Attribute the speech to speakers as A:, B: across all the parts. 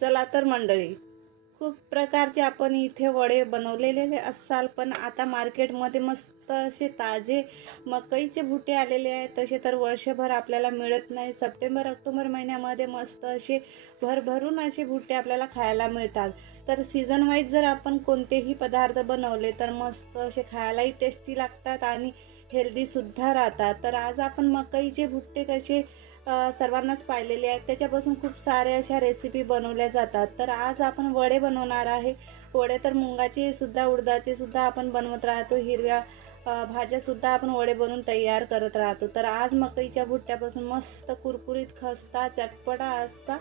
A: चला तर मंडळी खूप प्रकारचे आपण इथे वडे बनवलेले असाल पण आता मार्केटमध्ये मस्त असे ताजे मकईचे भुटे आलेले आहेत. तसे तर वर्षभर आपल्याला मिळत नाही. सप्टेंबर ऑक्टोबर महिन्यामध्ये मस्त असे भरभरून असे भुट्टे आपल्याला खायला मिळतात. तर सीझन वाईज जर आपण कोणतेही पदार्थ बनवले तर मस्त असे खायलाही टेस्टी लागतात आणि हेल्दीसुद्धा राहतात. तर आज आपण मकईचे भुट्टे कसे सर्वांनाच पाहिलेले आहेत. त्याच्यापासून खूप साऱ्या अशा रेसिपी बनवल्या जातात. तर आज आपण वडे बनवणार आहे. वडे तर मुंगाचे सुद्धा उडदाचे सुद्धा आपण बनवत राहतो. हिरव्या भाज्यासुद्धा आपण वडे बनवून तयार करत राहतो. तर आज मकईच्या भुट्ट्यापासून मस्त कुरकुरीत खस्ता चटपटा असा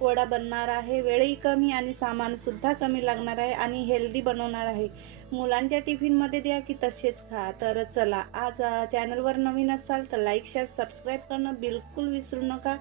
A: वडा बनणार आहे वेळही कमी आणि सामानसुद्धा कमी लागणार आहे आणि हेल्दी बनवणार आहे. मुलांच्या टिफिनमध्ये द्या की तसेच खा. तर चला आज चॅनलवर नवीन असाल तर लाईक शेअर सबस्क्राईब करणं बिलकुल विसरू नका.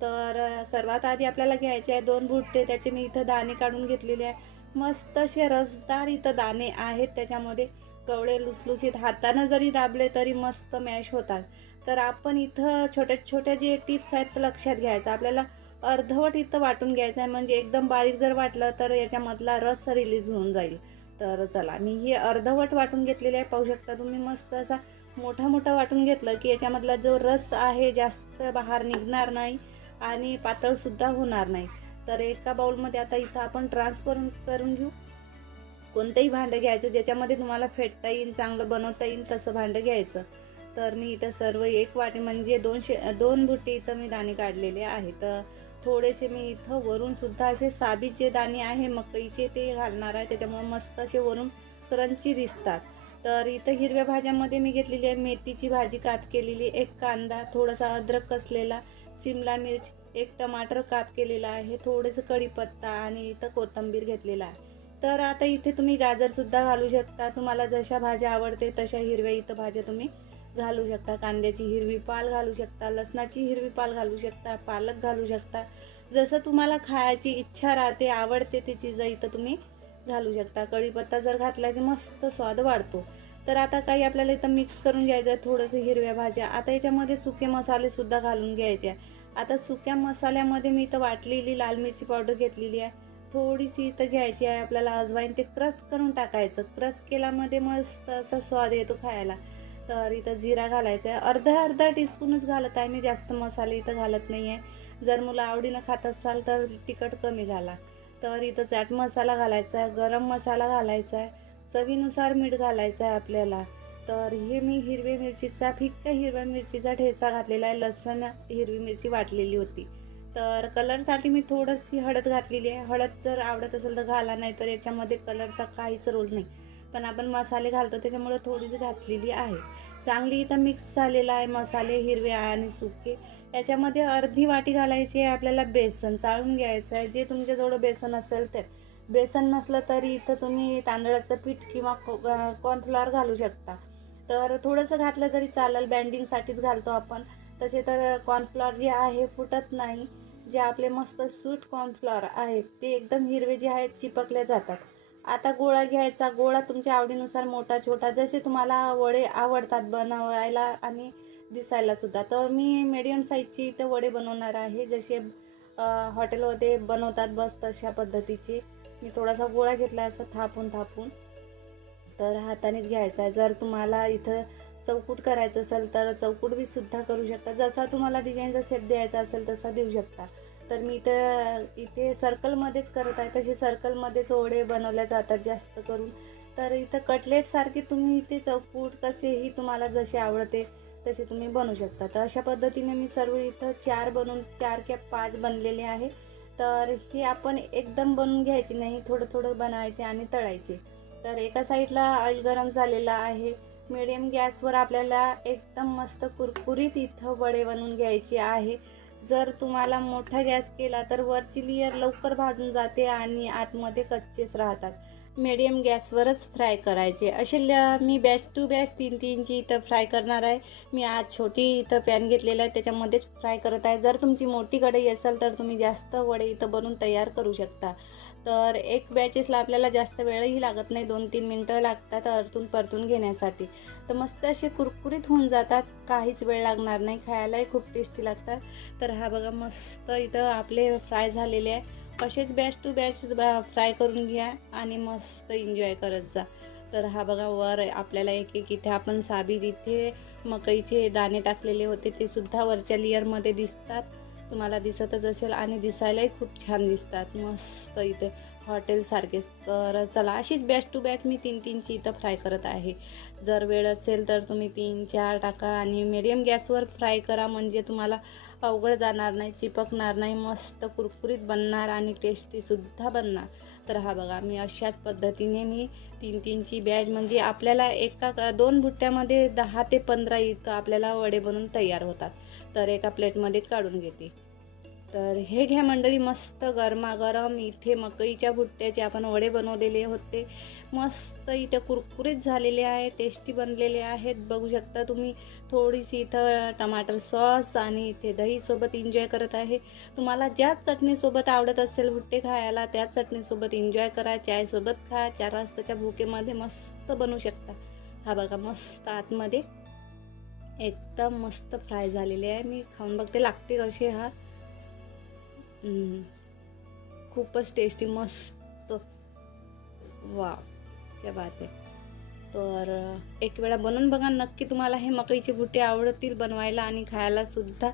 A: तर सर्वात आधी आपल्याला घ्यायचे आहे दोन भुट्टे त्याचे मी इथं दाणे काढून घेतलेले आहे. मस्त असे रसदार इथं दाणे आहेत त्याच्यामध्ये. कवळे लुसलुसीत हातानं जरी दाबले तरी मस्त मॅश होतात. तर आपण इथं छोट्या छोट्या जे टिप्स आहेत लक्षात घ्यायचं. आपल्याला अर्धवट इथं वाटून घ्यायचं आहे. म्हणजे एकदम बारीक जर वाटलं तर याच्यामधला रस रिलीज होऊन जाईल. तर चला मी हे अर्धवट वाटून घेतलेले आहे. पाहू शकता तुम्ही मस्त असा मोठा मोठा वाटून घेतलं की याच्यामधला जो रस आहे जास्त बाहेर निघणार नाही आणि पातळसुद्धा होणार नाही. तर एका बाउलमध्ये आता इथं आपण ट्रान्सफर करून घेऊ. कोणतंही भांडं घ्यायचं ज्याच्यामध्ये तुम्हाला फेटता येईल चांगलं बनवता येईल तसं भांडं घ्यायचं. तर मी इथं सर्व एक वाटी म्हणजे दोनशे दोन बुट्टी इथं मी दाणे काढलेले आहे तर थोडेसे मी इथं वरून सुद्धा असे साबीत जे दाणे आहे मकईचे ते घालणार आहे. त्याच्यामुळे मस्त असे वरून क्रंची दिसतात. तर इथं हिरव्या भाज्यामध्ये मी घेतलेली आहे मेथीची भाजी काप केलेली एक कांदा थोडासा अद्रक कसलेला सिमला मिर्च एक टमाटर काप केलेला आहे थोडंसं कढीपत्ता आणि इथं कोथिंबीर घेतलेला आहे. तर आता इथे तुम्ही गाजरसुद्धा घालू शकता. तुम्हाला जशा भाज्या आवडते तशा हिरव्या इथं भाज्या तुम्ही घालू शकता कांद्याची हिरवी पाल घालू शकता लसणाची हिरवी पाल घालू शकता पालक घालू शकता. जसं तुम्हाला खायची इच्छा राहते आवडते ती चीज इथं तुम्ही घालू शकता. कढीपत्ता जर घातला की मस्त स्वाद वाढतो. तर आता काही आपल्याला इथं मिक्स करून घ्यायचं आहे थोडंसं हिरव्या भाज्या. आता याच्यामध्ये सुके मसालेसुद्धा घालून घ्यायचे आहे. आता सुक्या मसाल्यामध्ये मी इथं वाटलेली लाल मिरची पावडर घेतलेली आहे. थोडीशी इथं घ्यायची आहे आपल्याला अजवाईन ते क्रश करून टाकायचं. क्रश केल्यामध्ये मस्त असा स्वाद येतो खायला. तर इथं जिरा घालायचा आहे. अर्धा अर्धा टीस्पूनच घालत आहे मी. जास्त मसाले इथं घालत नाही आहे जर मुलं आवडीनं खात असाल तर तिखट कमी घाला. तर इथं चाट मसाला घालायचा आहे गरम मसाला घालायचा आहे चवीनुसार मीठ घालायचं आहे आपल्याला. तर हे मी हिरवी मिरचीचा फिक्का हिरव्या मिरचीचा ठेचा घातलेला आहे. लसण हिरवी मिरची वाटलेली होती. तर कलरसाठी मी थोडीशी हळद घातलेली आहे. हळद जर आवडत असेल तर घाला नाही तर याच्यामध्ये कलरचा काहीच रोल नाही. पण आपण मसाले घालतो त्याच्यामुळे थोडीशी घातलेली आहे. चांगली इथं मिक्स झालेला आहे मसाले हिरवे आणि सुके. याच्यामध्ये अर्धी वाटी घालायची आहे आपल्याला बेसन चाळून घ्यायचं आहे. जे तुमच्याजवळ बेसन असेल तर. बेसन नसलं तरी इथं तुम्ही तांदळाचं पीठ किंवा कॉर्नफ्लॉवर घालू शकता. तर थोडंसं घातलं तरी चालेल बँडिंगसाठीच घालतो आपण. तसे तर कॉर्नफ्लॉवर जे आहे फुटत नाही. जे आपले मस्त स्वीट कॉर्नफ्लॉवर आहेत ते एकदम हिरवे जे आहेत चिपकले जातात. आता गोळा घ्यायचा. गोळा तुमच्या आवडीनुसार मोठा छोटा जसे तुम्हाला वडे आवडतात बनवायला आणि दिसायला सुद्धा. तर मी मीडियम साईजची इथं वडे बनवणार आहे. जसे हॉटेलमध्ये बनवतात बस तशा पद्धतीचे. मी थोडासा गोळा घेतला असं थापून थापून. तर हातानेच घ्यायचा. आहे जर तुम्हाला इथं चौकूट करायचं असेल तर चौकूट बी सुद्धा करू शकता. जसा तुम्हाला डिझाईनचा शेप द्यायचा असेल तसा देऊ शकता. तर मी इथं इथे सर्कलमध्येच करत आहे. तसे सर्कलमध्येच ओढे बनवल्या जातात जास्त करून. तर इथं कटलेटसारखे तुम्ही इथे चौकूट कसेही तुम्हाला जसे आवडते तसे तुम्ही बनवू शकता. तर अशा पद्धतीने मी सर्व इथं चार बनवून चार किंवा पाच बनलेले आहे. तर हे आपण एकदम बनवून घ्यायचे नाही थोडं थोडं बनवायचे आणि तळायचे. तर एका साईडला ऑइल गरम झालेला आहे. मिडियम गॅसवर आपल्याला एकदम मस्त कुरकुरीत इथं वडे बनवून घ्यायचे आहे. जर तुम्हाला मोठा गॅस केला तर वरची लेअर लवकर भाजून जाते आणि आतमध्ये कच्चेच राहतात. मीडियम गॅसवरच फ्राय करायचे. असे ल- मी बॅच टू बॅच तीन तीनची इथं फ्राय करणार आहे. मी आज छोटी इथं पॅन घेतलेला आहे. त्याच्यामध्येच फ्राय करत आहे. जर तुमची मोठी कढई असेल तर तुम्ही जास्त वडे इथं बनवून तयार करू शकता. तर एक बॅचेसला आपल्याला जास्त वेळही लागत नाही. दोन तीन मिनटं लागतात अरतून परतून घेण्यासाठी. तर मस्त असे कुरकुरीत होऊन जातात. काहीच वेळ लागणार नाही. खायलाही खूप टेस्टी लागतात. तर हा बघा मस्त इथं आपले फ्राय झालेले आहे. असेच बॅच टू बॅच फ्राय करून घ्या आणि मस्त एन्जॉय करत जा. तर हा बघा वर आपल्याला एक एक इथे आपण साबीत इथे मकईचे दाणे टाकलेले होते ते सुद्धा वरच्या लेअरमध्ये दिसतात. तुम्हाला दिसतच असेल आणि दिसायलाही खूप छान दिसतात. मस्त इथे हॉटेलसारखेच तर चला अशीच बॅच टू बॅच मी तीन तीनची इथं फ्राय करत आहे. जर वेळ असेल तर तुम्ही तीन चार टाका आणि मिडियम गॅसवर फ्राय करा म्हणजे तुम्हाला अवघड जाणार नाही चिपकणार नाही मस्त कुरकुरीत बनणार आणि टेस्टीसुद्धा बनणार. तर हा बघा मी अशाच पद्धतीने मी तीन तीनची बॅच म्हणजे आपल्याला एका दोन भुट्ट्यामध्ये दहा ते पंधरा इथं आपल्याला वडे बनून तयार होतात. तर एका प्लेटमध्ये काढून घेते. तर हे घ्या मंडळी मस्त गरमागरम इथे मकईच्या भुट्ट्याचे आपण वडे बनवलेले होते. मस्त इथं कुरकुरीत झालेले आहे टेस्टी बनलेले आहेत. बघू शकता तुम्ही थोडीशी इथं टमाटर सॉस आणि इथे दहीसोबत एन्जॉय करत आहे. तुम्हाला ज्या चटणीसोबत आवडत असेल भुट्टे खायला त्या चटणीसोबत एन्जॉय करा चायसोबत खा. चार वाजताच्या भुकेमध्ये मस्त बनवू शकता. हा बघा मस्त आतमध्ये एकदम मस्त फ्राय झालेले आहे. मी खाऊन बघते लागते कसे हा. खूपच टेस्टी मस्त. वा क्या बात आहे. तर एक वेळा बनवून बघा. नक्की तुम्हाला हे मकईचे भुट्टे आवडतील बनवायला आणि खायला सुद्धा.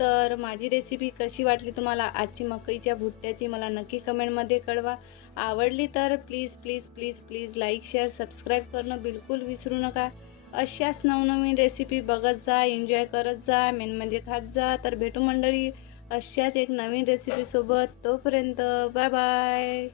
A: तर माझी रेसिपी कशी वाटली तुम्हाला? आजची मकईच्या भुट्ट्याची मला नक्की कमेंटमध्ये कळवा. आवडली तर please please please please like share subscribe करणं बिलकुल विसरू नका. अशाच नवनवीन रेसिपी बघत जा एन्जॉय करत जा मेन म्हणजे खात जा. तर भेटू मंडळी अशाच एक नवीन रेसिपीसोबत तोपर्यंत बाय बाय